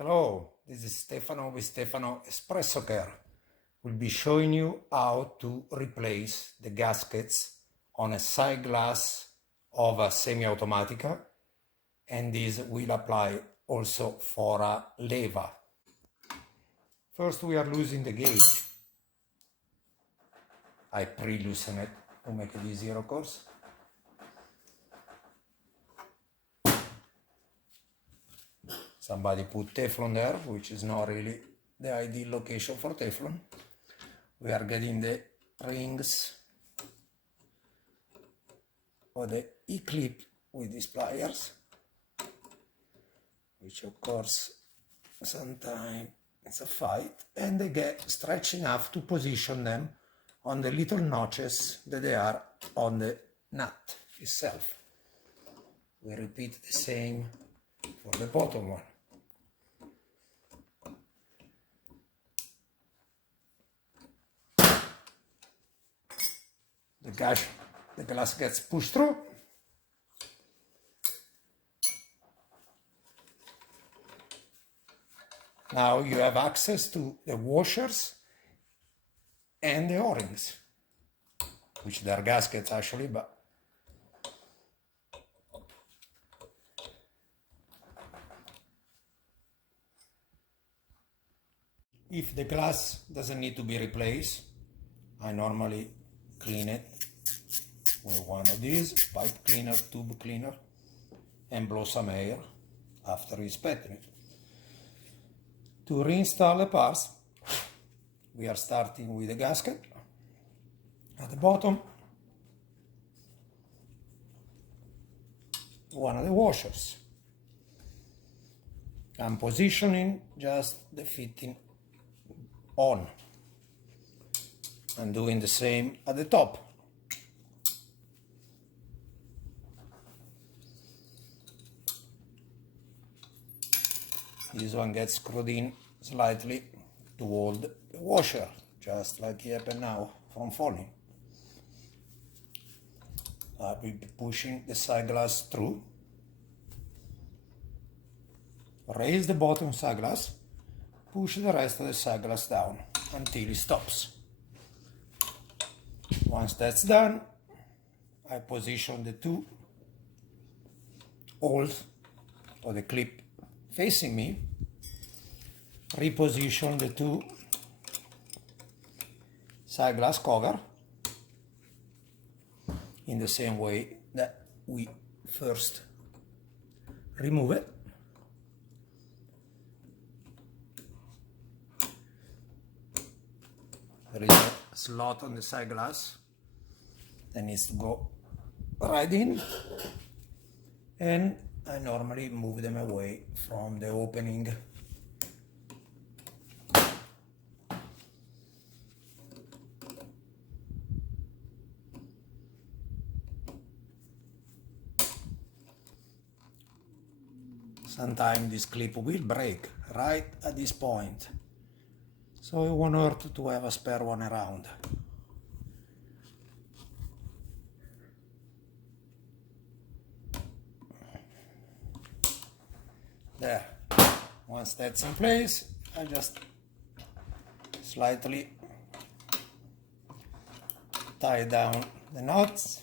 Hello, this is Stefano with Stefano Espresso Care. We'll be showing you how to replace the gaskets on a Sightglass of a Semiautomatica, and this will apply also for a Leva. First we are losing the gauge. I pre-loosen it to make it easier, of course. Somebody put Teflon there, which is not really the ideal location for Teflon. We are getting the rings or the E-clip with these pliers, which of course sometimes it's a fight, and they get stretched enough to position them on the little notches that they are on the nut itself. We repeat the same for the bottom one. The glass gets pushed through. Now you have access to the washers and the O-rings, which they are gaskets actually, but if the glass doesn't need to be replaced, I normally clean it with one of these, pipe cleaner, tube cleaner, and blow some air after inspecting it. To reinstall the parts, we are starting with the gasket at the bottom, one of the washers. I'm positioning just the fitting on. I'm doing the same at the top. This one gets screwed in slightly to hold the washer, just like it happened now from falling. I will be pushing the Sightglass through. Raise the bottom Sightglass, push the rest of the Sightglass down until it stops. Once that's done, I position the two holes or the clip facing me, reposition the two Sightglass cover in the same way that we first remove it. There is a slot on the Sightglass that needs to go right in, and I normally move them away from the opening. Sometimes this clip will break right at this point, so it won't hurt to have a spare one around. There. Once that's in place, I just slightly tie down the nuts.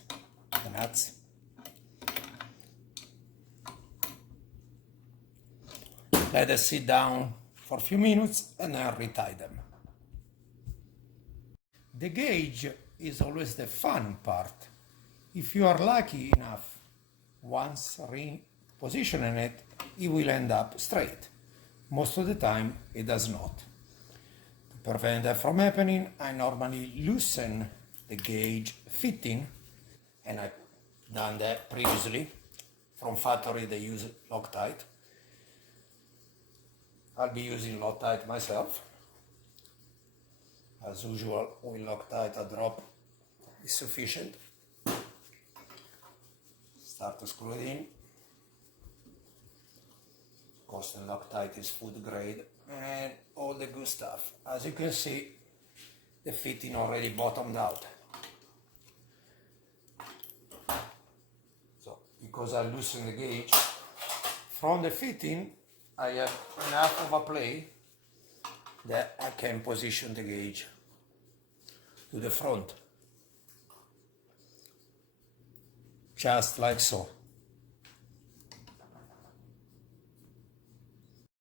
Let us sit down for a few minutes and then retie them. The gauge is always the fun part. If you are lucky enough, once repositioning it, it will end up straight. Most of the time it does not. To prevent that from happening, I normally loosen the gauge fitting, and I've done that previously. From factory they use Loctite. I'll be using Loctite myself. As usual, with Loctite a drop is sufficient. Start to screw it in. Of course the Loctite is food grade and all the good stuff. As you can see, the fitting already bottomed out. So because I loosened the gauge from the fitting, I have enough of a play that I can position the gauge to the front, just like so.